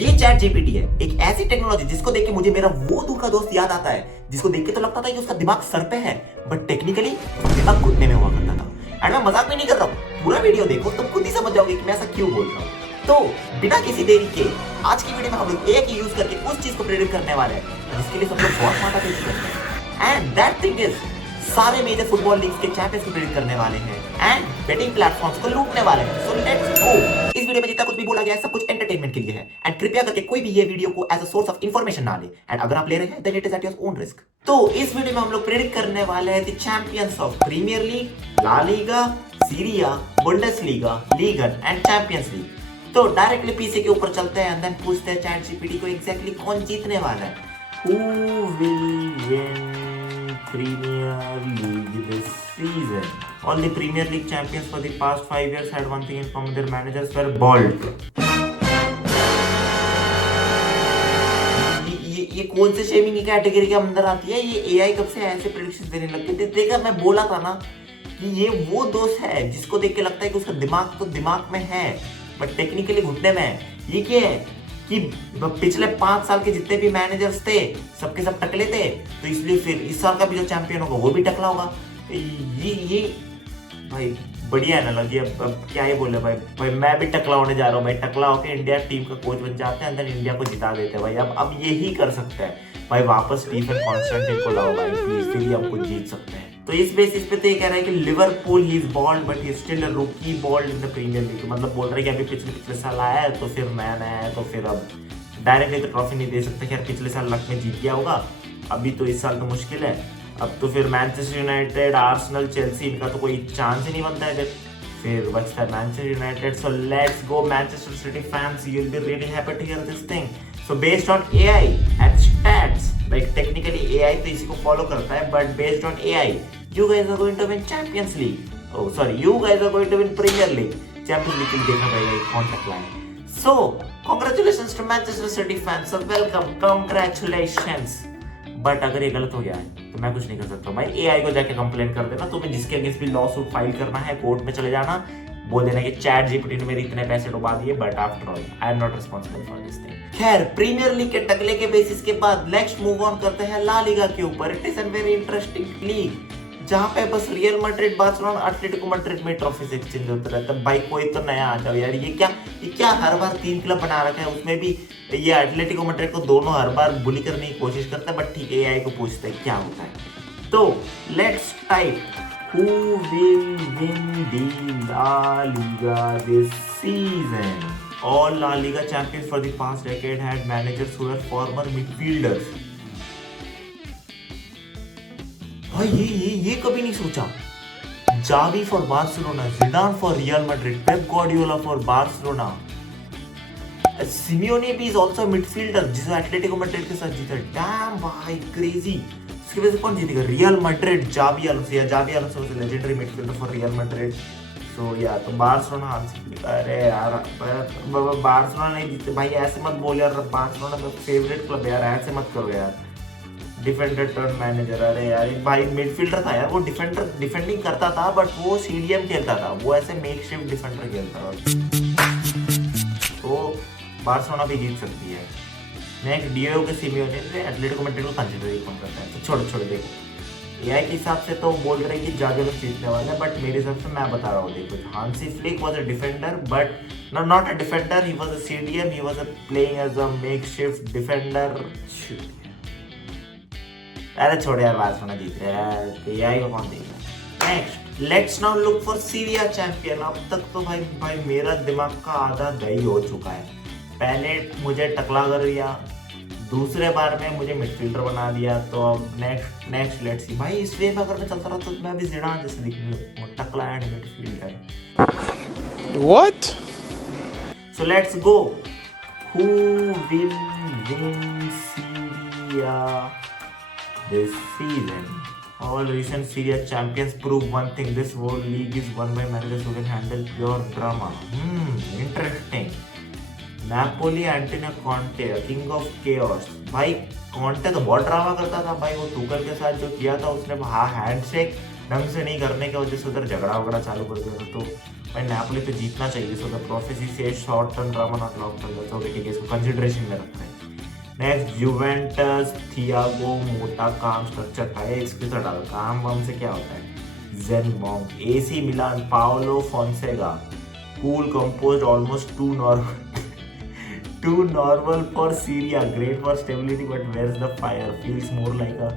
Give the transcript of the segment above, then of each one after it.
ये chat GPT है, एक ऐसी टेक्नोलॉजी जिसको देख के मुझे मेरा वो दूर का दोस्त याद आता है जिसको देख के तो लगता था कि उसका दिमाग सर पे है, बट टेक्निकली दिमाग घुटने में हुआ करता था। एंड मैं मजाक भी नहीं कर रहा हूँ, पूरा वीडियो देखो तुम खुद ही समझ जाओगे कि मैं ऐसा क्यों बोल रहा हूँ। तो बिना किसी देरी के आज की वीडियो में हम लोग एआई की यूज करके उस चीज को प्रेडिक्ट करने वाले हैं जिसके लिए सब लोग बहुत माथा पीछे करते हैं। एंड दैट थिंग इज सारे मेजर फुटबॉल लीग्स के चैंपियंस को प्रेडिक्ट करने वाले हैं एंड बेटिंग प्लेटफॉर्म्स को लूटने वाले हैं। सो लेट्स गो। इस वीडियो में जितना कुछ भी बोला गया है सब कुछ एंटरटेनमेंट के लिए है एंड कृपया करके कोई भी ये वीडियो को as a source of information ना ले एंड अगर आप ले रहे हैं then it is at your own risk. तो इस वीडियो में हम लोग प्रेडिक्ट करने वाले हैं the champions of Premier League, La Liga, Serie, Bundesliga, Ligue one and Champions League. तो डायरेक्टली पीसी के ऊपर चलते हैं एंड देन पूछते हैं चैट जीपीटी को एग्जैक्टली कौन जीतने वाला है। Who will win Premier League this season? All the Premier League champions for the past 5 years had one thing in common: their managers were bald. ये कौन से शेमिंग की कैटेगरी के अंदर आती है? ये एआई कब से ऐसे प्रेडिक्शंस देने लग गए? देखा, मैं बोला था ना कि ये वो दोस्त है जिसको देख के लगता है कि उसका दिमाग तो दिमाग में है बट टेक्निकली घुटने में है। ये क्या है कि पिछले 5 साल के जितने भी मैनेजर्स थे सबके सब टकले थे, तो इसलिए फिर इस साल का भी जो चैंपियन होगा वो भी टकला होगा। ये भाई बढ़िया एनालॉजी। अब क्या ही बोले भाई मैं भी टकला होने जा रहा हूँ भाई। टकला होकर इंडिया टीम का कोच बन जाते हैं, अंदर इंडिया को जिता देते हैं भाई। अब यही कर सकते हैं भाई, वापस स्टीफन कॉन्स्टेंटिन को लाओ भाई प्लीज, फिर हम कुछ जीत सकते हैं। तो इस बेसिस पे तो ये कह रहा है कि Liverpool he is bold but he still a rookie bold in the Premier League. मतलब बोल रहा है कि अभी पिछले साल आया है तो फिर नया है तो फिर अब डायरेक्टली तो ट्रॉफी नहीं दे सकते। खैर पिछले साल लक में जीत गया होगा, अभी तो इस साल तो मुश्किल है। अब तो फिर मैनचेस्टर यूनाइटेड, आर्सेनल, चेल्सी इनका तो कोई चांस ही नहीं बनता है। फिर बचता है Manchester United. So let's go Manchester City fans, you will be really happy to hear this thing. So based on AI and stats, like technically AI तो इसी को follow करता है, but based on AI, you guys are going to win Champions League. Oh sorry, you guys are going to win Premier League. Champions League के लिए देखना पड़ेगा कौन सा प्लान है। So congratulations to Manchester City fans. So welcome, congratulations. But अगर ये गलत हो गया है तो मैं कुछ नहीं कर सकता भाई। AI को जाके कंप्लेंट कर देना, तुम्हें जिसके अगेंस्ट भी लॉ सूट फाइल करना है कोर्ट में चले जाना, बोल देना कि चैट जीपीटी ने मेरे इतने पैसे डुबा दिए but after all I am not responsible for this thing. खैर प्रीमियर लीग के टकले के बेसिस के बाद नेक्स्ट मूव ऑन करते हैं ला लीगा के ऊपर। It is a very interesting league जहां पे बस real Madrid, Barcelona, Atletico Madrid में ट्रॉफीज एक्सचेंज होते रहता है। भाई कोई तो नया आ जाओ यार। ये क्या हर बार 3 क्लब बना रखा है, उसमें भी ये एटलेटिको मैड्रिड को दोनों हर बार बुली करने की कोशिश करता है, बट ठीक है एआई को पूछते हैं क्या होता है। तो let's type who will win the La Liga this season? All La Liga champions for the past decade had managers who were former midfielders. भाई ये कभी नहीं सोचा। Xavi for Barcelona, Zidane for Real Madrid, Pep Guardiola for Barcelona, Simeone भी is also midfielder जिसे Atletico Madrid के साथ जीता। डैम भाई क्रेजी। इसकी वजह से कौन जीतेगा? Real Madrid, Xavi Alonso. Xavi Alonso was legendary midfielder for Real Madrid. सो या तो बार्सिलोना। अरे यार बार्सिलोना नहीं जीते भाई, ऐसे मत बोल यार। बार्सिलोना का फेवरेट क्लब है यार, ऐसे मत करो यार। डिफेंडर टर्न मैनेजर, अरे यार भाई मिडफील्डर था यार वो। डिफेंडिंग करता था बट वो सीडीएम खेलता था, वो ऐसे मेकशिफ्ट डिफेंडर खेलता था। तो बार्सिलोना भी जीत सकती है। नेक्स्ट डिएगो के सिमियोने ने एटलेटिको मैड्रिड को कंसीडर कम करता है। तो छोड़ो देखो एआई के हिसाब से तो बोल रहे हैं कि जावी लोग जीतने वाले हैं, बट मेरे हिसाब से मैं बता रहा हूँ। देखो Hansi Flick was a defender but not a defender, he was a CDM, he was a playing as a makeshift defender. अरे छोड़ यार, बार्सिलोना जीत रहा है, एआई को कौन देगा। Next let's now look for Syria champion. अब तक तो भाई मेरा दिमाग का आधा दही हो चुका है। पहले मुझे टकला कर दिया, दूसरे बार में मुझे मिडफील्डर बना दिया, तो अब नेक्स्ट लेट्स सी भाई। इस वे में अगर मैं चलता रहा तो मैं भी जिडान जैसे दिखने लगूंगा, टकला and midfielder. What? So let's go. Who will win Syria this season? All recent Serie A champions prove one thing: this whole league is won by managers who can handle pure drama. Interesting. Napoli, Antonio Conte, king of chaos. भाई Conte तो बहुत drama करता था भाई। वो Tuchel के साथ जो किया था उसने, हैंडशेक ढंग से नहीं करने की वजह से उधर झगड़ा वगड़ा चालू कर दिया था। तो भाई नापोली तो जीतना चाहिए, सो द प्रोफेसी से short term drama not long term, तो ठीक है, इसको कंसीडरेशन में रखते हैं। नेक्स्ट जुवेंटस थियागो मोटा काम स्ट्रक्चर था, इसके तो डाल काम वाम से क्या होता है। जेन मॉन्ग AC Milan Paolo Fonseca cool composed almost too normal for Syria, great for stability, but where's the fire? Feels more like a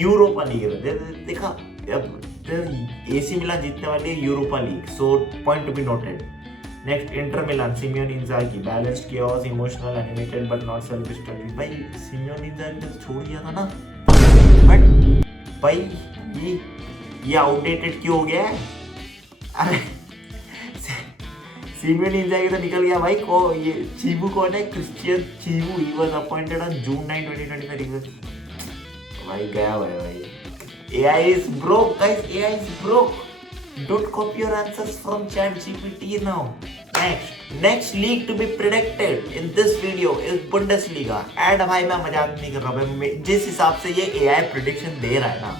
Europa League. देखा एसी मिलान जीतने वाली है Europa League, so point to be noted. Next Inter Milan Simone Inzaghi balanced chaos emotional animated but not self destructive. भाई Simone Inzaghi ने छोड़ दिया था ना, बट भाई ये आउटडेटेड क्यों हो गया है? अरे सिमियोन इंजागी तो निकल गया भाई। को ये चीबू कौन है? Cristian Chivu, he was appointed on June 9, 2025। भाई गया भाई। AI is broke guys, AI is broke. Don't copy your answers from ChatGPT now. Next league to be predicted in this video is Bundesliga. And भाई मैं मजाक नहीं कर रहा भाई, जिस हिसाब से ये AI prediction दे रहा है ना,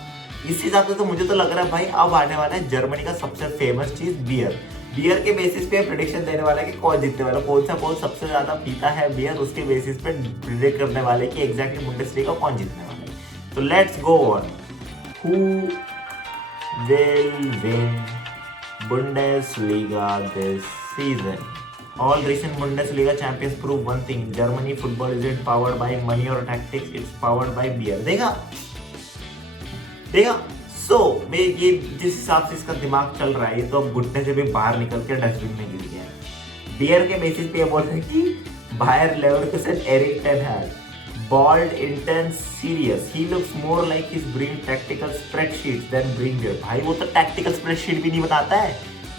इस हिसाब से तो मुझे तो लग रहा है भाई अब आने वाला है जर्मनी का सबसे फेमस चीज बियर के बेसिस पे प्रेडिक्शन देने वाला है कि कौन जीतने वाला, कौन सा कौन सबसे ज्यादा पीता है बियर, उसके बेसिस पे प्रेडिक्ट करने वाले कि एग्जैक्टली बुंडेसलीगा कौन जीतने वाला है। तो let's go on. Who will win Bundesliga this season? All recent Bundesliga champions prove one thing: Germany football isn't powered by money or tactics; it's powered by beer. देखा मैं ये जिस हिसाब से इसका दिमाग चल रहा है, ये तो अब घुटने से भी बाहर निकल के डस्टबिन में गिर गया है। बियर के बेसिस पे ये बोल रहे हैं कि Bayer Leverkusen Erik ten Hag bold intense serious, he looks more like his bring practical spreadsheets than bring beer. भाई वो तो टैक्टिकल स्प्रेडशीट भी नहीं बनाता है।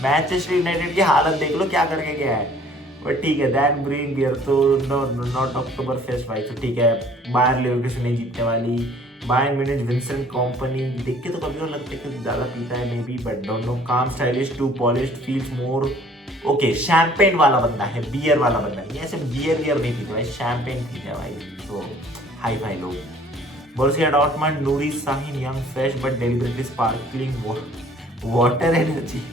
मैनचेस्टर यूनाइटेड की हालत देख लो क्या करके गया है। बट ठीक है, देन ब्रिंग बियर तो नॉट अक्टूबर फेस्ट भाई, तो ठीक है बायर लेवरकुसेन नहीं जीतने वाली। बायर्न म्यूनिच विंसेंट कंपनी देख के तो कभी और लगता है कि ज़्यादा पीता है maybe, but don't know. Calm stylish too polished feels more okay. Champagne वाला बंदा है, बियर वाला बंदा नहीं, ऐसे बियर नहीं पीते भाई, शैंपेन पीते हैं भाई, तो हाई फाई लोग। Borussia Dortmund Noori Sahin young fresh but deliberately sparkling water energy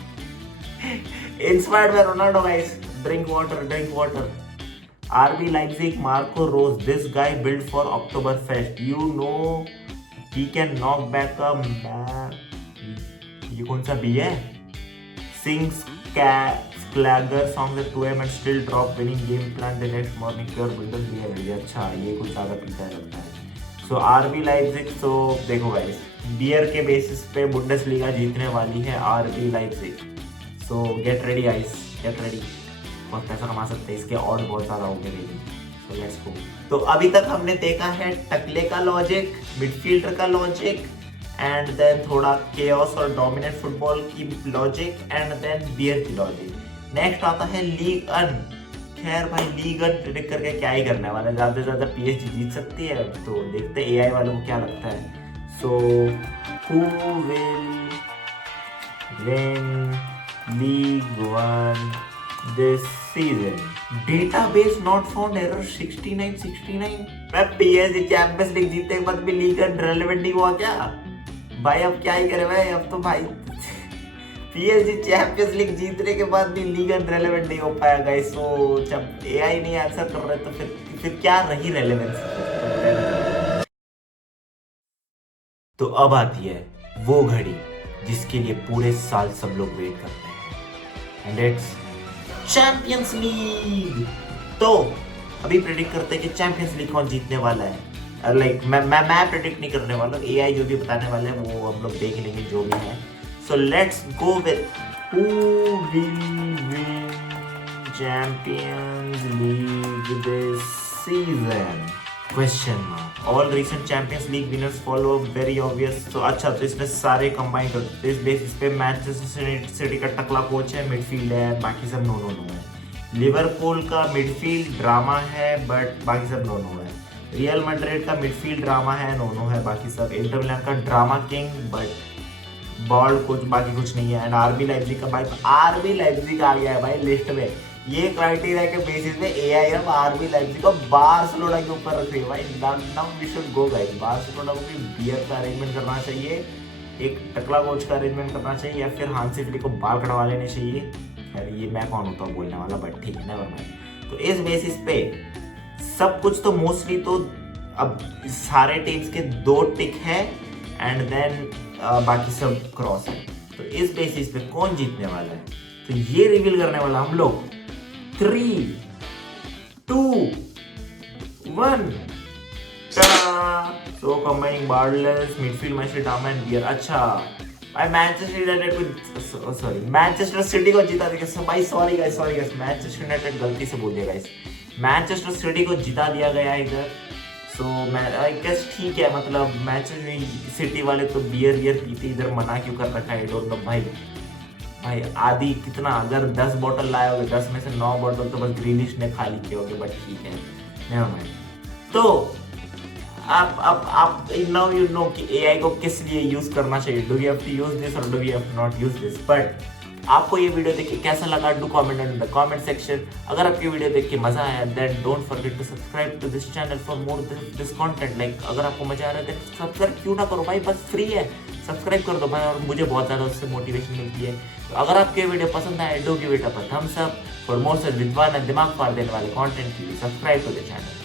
inspired by Ronaldo guys, drink water. RB Leipzig Marco Rose, this guy built for Oktoberfest, you know he can knock back a man. ये कौन सा B है? Sings Schlager songs at 2 AM and still drop winning game plan the next morning, pure Bundesliga ready। अच्छा ये कुछ ज़्यादा पीता है लगता है। So RB Leipzig, so देखो guys, बियर के बेसिस पे बुंडेसलीगा जीतने वाली है RB Leipzig, so get ready guys, get ready। बहुत पैसा कमा सकते हैं इसके, और बहुत ज़्यादा हो गए लेकिन। तो लेट्स गो। तो अभी तक हमने देखा है टकले का लॉजिक, मिडफील्डर का लॉजिक, एंड देन थोड़ा केओस और डोमिनेट फुटबॉल की लॉजिक, एंड देन बियर की लॉजिक। नेक्स्ट आता है लीग अन। खैर भाई लीग अन प्रेडिक्ट करके क्या ही करने वाला है, ज़्यादा से ज़्यादा PSG जीत सकती है, तो देखते हैं AI वालों को क्या लगता है। So who will win league one this season? Database not found error 69। मैं PSG चैंपियंस लीग जीतने के बाद भी लीग रेलेवेंट नहीं हुआ क्या भाई? अब क्या ही करे भाई, अब तो भाई PSG चैंपियंस लीग जीतने के बाद भी लीग रेलेवेंट नहीं हो पाया गाइस। सो जब AI नहीं आंसर कर रहे तो फिर क्या रही रेलेवेंस? तो अब आती है वो घड़ी जिसके लिए पूरे साल सब लोग वेट करते हैं, एंड इट्स चैंपियंस लीग। तो अभी प्रेडिक्ट करते हैं कि चैंपियंस लीग कौन जीतने वाला है। लाइक मैं प्रेडिक्ट नहीं करने वाला, AI जो भी बताने वाले हैं वो हम लोग देख लेंगे जो भी है। सो let's go with who will win champions league this season? Question mark. All recent champions league winners follow very obvious. तो अच्छा, तो इसमें सारे कंबाइन कर इस बेसिस पे मैनचेस्टर सिटी का टकला कोच है, मिडफील्ड है, बाकी सब नो है। लिवरपूल का मिडफील्ड ड्रामा है बट बाकी सब नो है। रियल मैड्रिड का मिडफील्ड ड्रामा है, नो है बाकी सब। इंटर मिलान का ड्रामा किंग बट बॉल कुछ बाकी कुछ नहीं है। एंड RB लाइप्जिग का भाई RB लाइप्जिग आ गया है भाई लिस्ट में। ये क्राइटेरिया के बेसिस पे AI अब RB लाइप्जिग को बार्सिलोना के ऊपर रख रही है भाई। Now we should go guys, Barcelona को भी बियर का अरेंजमेंट करना चाहिए, एक टकला कोच का अरेंजमेंट करना चाहिए, या फिर हांसी फ्लिक को बाल कटवा लेने चाहिए, अरे ये मैं कौन होता हूँ बोलने वाला, बट ठीक है, नेवर माइंड। तो इस बेसिस पे सब कुछ तो मोस्टली तो अब सारे टीम्स के 2 टिक है एंड देन बाकी सब क्रॉस है। तो इस बेसिस पे कौन जीतने वाला है तो ये रिवील करने वाला हम लोग 3, 2, 1। So combining Bartels, midfield Manchester United and Beer। अच्छा भाई मैनचेस्टर यूनाइटेड को सॉरी मैनचेस्टर सिटी को जिता दिया भाई, सॉरी गाइस मैनचेस्टर यूनाइटेड गलती से बोल दिया गाइस, मैनचेस्टर सिटी को जिता दिया गया इधर। सो मैं आई गेस ठीक है, मतलब मैनचेस्टर सिटी वाले तो बियर पीते, इधर मना क्यों कर रखा है आई डोंट नो भाई आदि कितना, अगर 10 बॉटल लाए होगे 10 में से 9 बॉटल तो बस ग्रीनिश ने खाली किए होगे, बट ठीक है नेवर माइंड। तो आप नाउ यू नो कि एआई को किस लिए यूज करना चाहिए, do we have to use this और do we have to not use this. But आपको ये वीडियो देख के कैसा लगा, do comment in the comment section. अगर आपको वीडियो देख के मजा आया then don't forget to subscribe to this channel for more this content. Like अगर आपको मजा आ रहा है तो सब्सक्राइब क्यों ना करो भाई, बस फ्री है, सब्सक्राइब कर दो भाई, और मुझे बहुत ज़्यादा उससे मोटिवेशन मिलती है। तो अगर आपको ये वीडियो पसंद आए do give it a thumbs up. For more such विद्वान दिमाग फाड़ देने वाले कंटेंट के लिए सब्सक्राइब टू द चैनल।